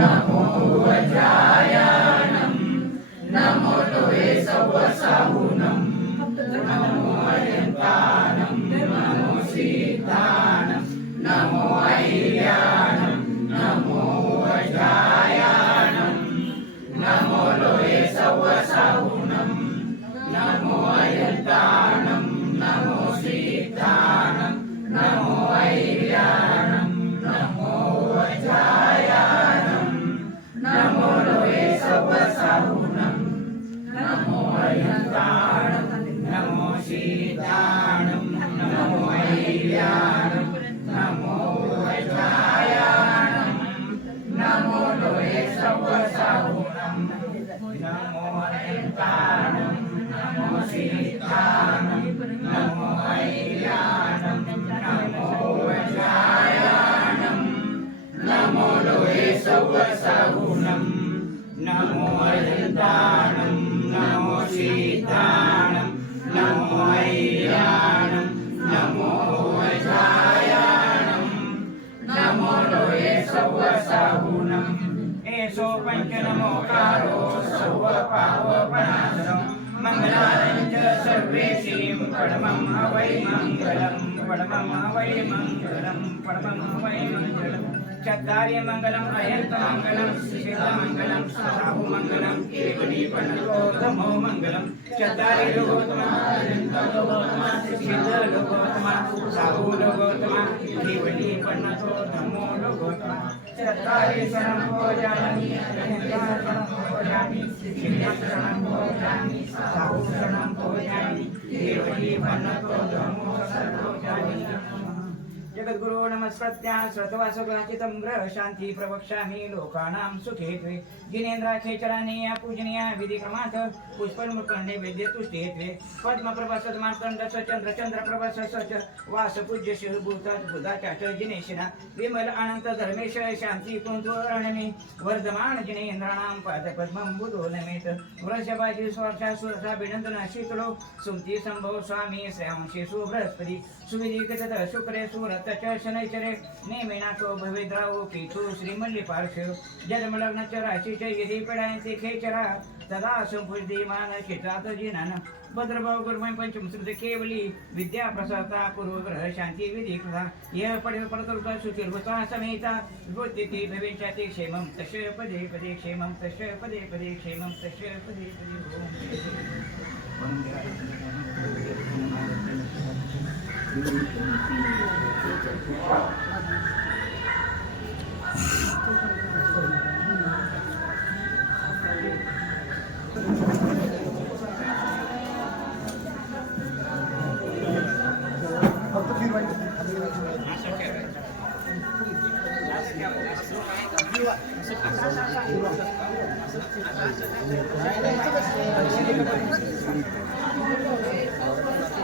นะโมพุทธะ mercy పరమేశ్వరీం పడమమ్మ why మంగళం పడమమ్మ why మంగళం పడమమ్మ why మంగళం. చద్దార్యమంగళం అయంతమంగళం శ్రీమంగళం సాహుమంగళం కేవలి పండగోతమో మంగళం చద్దార్యులు గౌతమ శ్రీధరులు గౌతమ సాహులు గౌతమ चत्वारि शरणं भोजामि शरणं भोजामि शरणं भोजामि साहु शरणं भोजामि देवदेवनतो धर्मो सर्वो जगद्गुरो नमस्कृत्या श्रद्धवासगाचितं ग्रह प्रवक्ष्यामि लोकानां सुखे त्वे। जिनेन्द्राखेचरानीया पूजनीया विधिक्रमात् पुष्पन्मुखण्डे वेद्यतुष्टे त्वे पद्मप्रभा सद्मार्तण्ड स चन्द्र स च वासपूज्य शिवभूत बुधाच्या च जिनेशिना। विमल अनन्त धर्मेश शान्ति कुंतुरणमी वर्धमान जिनेन्द्राणां पादपद्मं बुधो नमेत वृषभाजी स्वर्षा सुरसा बिनंदन शीतळो सुमती संभव स्वामी श्रेयांशी सुबृहस्पती सुविधिकत शुक्रे सुरत च शनैचरे नेमिनाथो भवेद्रावो केतु श्रीमल्ली पार्श्व जन्मलग्न च राशी च यदि पडायन्ति खेचरा तदा संपुष्टिमान क्षेत्रात जिनान। भद्रभाव गुरुमय पंचमश्रुत केवली विद्या प्रसाता पूर्वग्रह शांती विधी कृता। यः पडे परतरुता सुतिर्भुता समेता। बुद्धिति भविष्यति क्षेमं तस्य पदे पदे क्षेमं तस्य पदे पदे क्षेमं तस्य पदे पदे ओम 都听不，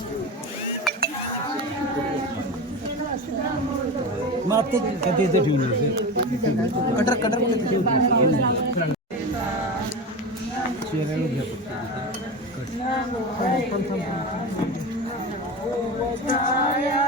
बाजू कटर कटर मग ते कधी इथे ठेवून कटर कटर ठेवून चेहऱ्याला घ्या लेड आहे काय दाल दाल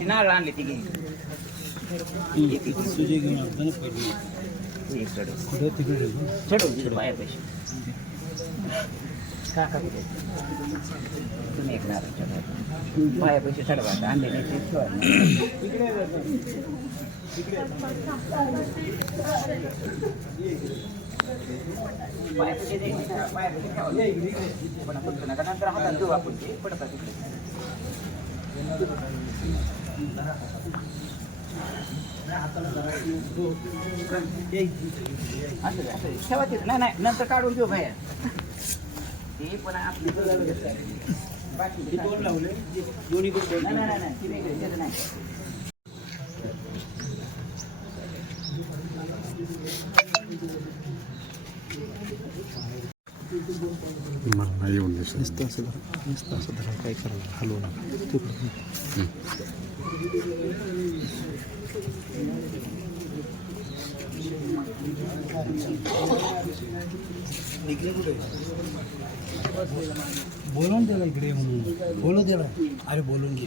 नारळ आणली ती घेऊन तिकडे. बाहेर पैसे काका तुम्ही एक ना बाहेर पैसे चढवा आंबे नंतर हातात देऊ आपण पडतात तिकडे. तिथे नाही बोलवून त्याला इकडे म्हणून बोलू त्याला अरे बोलून घे.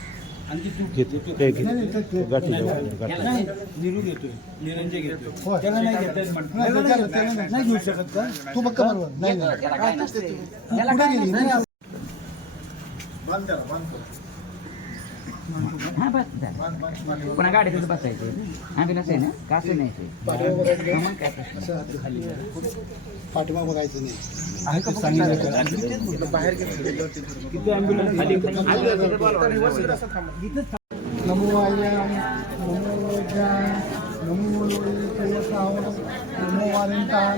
घेतो ते घेतो. गाठी नाही निरू घेतोय. निरंजय घेतोय. त्याला नाही घेता. येत म्हणतो. नाही घेऊ शकत का? तू बघ बरोबर. नाही त्याला काय नसते. त्याला काय नसते. हा बस झालं. पुन्हा गाडीतच बसायचं ॲम्ब्युलन्स आहे ना का असं नाही ते? हा, मग काय? पाठीमाग बघायचं नाही बाहेर ॲम्ब्युलन्स नमो आय्याम नमो नमो नमो वालेंटान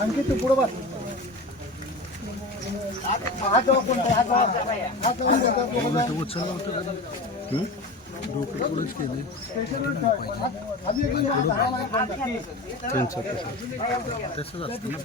आणखी तू पुढं बस हात जवळ कोण हात जवळ हात जवळ रोकडकडूनच केली. तसंच असतं म्हणून